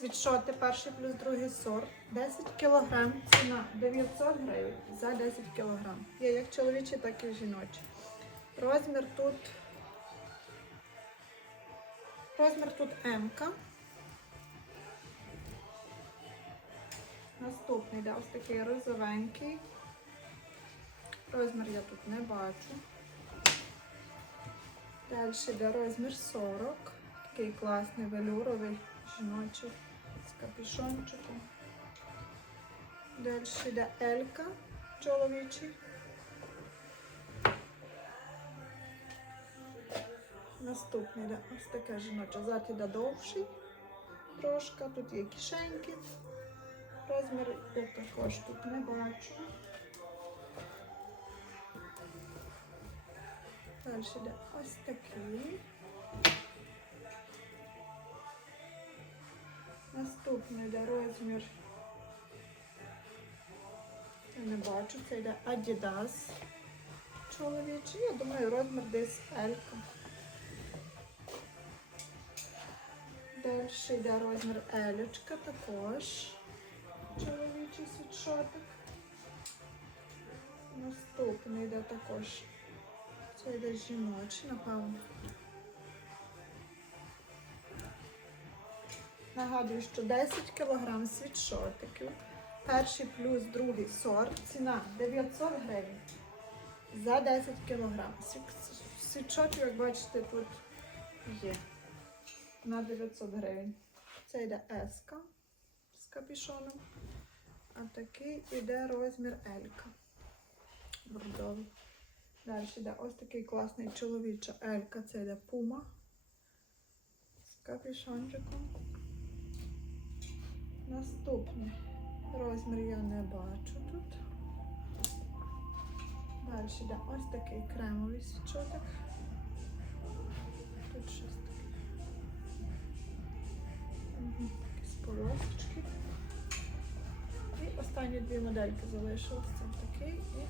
Світшоти перший плюс другий сорт. 10 кг. Ціна 900 гривень за 10 кг. Є як чоловічі, так і жіночі. Розмір тут. Розмір тут М. -ка. Наступний, да, ось такий розовенький. Розмір я тут не бачу. Далі йде розмір 40. Такий класний велюровий жіночий з капюшончиком. Далі йде Елька чоловічий. Наступний йде ось таке жіноче. Зад іде довший трошки. Тут є кишеньки. Розмір я також тут не бачу. Далі йде ось такий. Наступний йде розмір. Я не бачу, це йде Adidas чоловічий. Я думаю, розмір десь L. Далі йде розмір Елечка також. Чоловічий світшотик. Наступний йде також. Це йде жіночий, напевно. Нагадую, що 10 кг світшотиків. Перший плюс другий сорт. Ціна 900 гривень за 10 кг. Світшотів, як бачите, тут є на 900 гривень. Це йде еска з капішоном. А такий йде розмір Елька. Бордовий. Далі йде ось такий класний чоловіча Елька. Це йде пума з капюшончиком. Наступний розмір я не бачу тут. Далі йде ось такий кремовий свічоток. Тут щось таке. Угу. Такі полосочки. І останні дві модельки залишилися. Це такий і.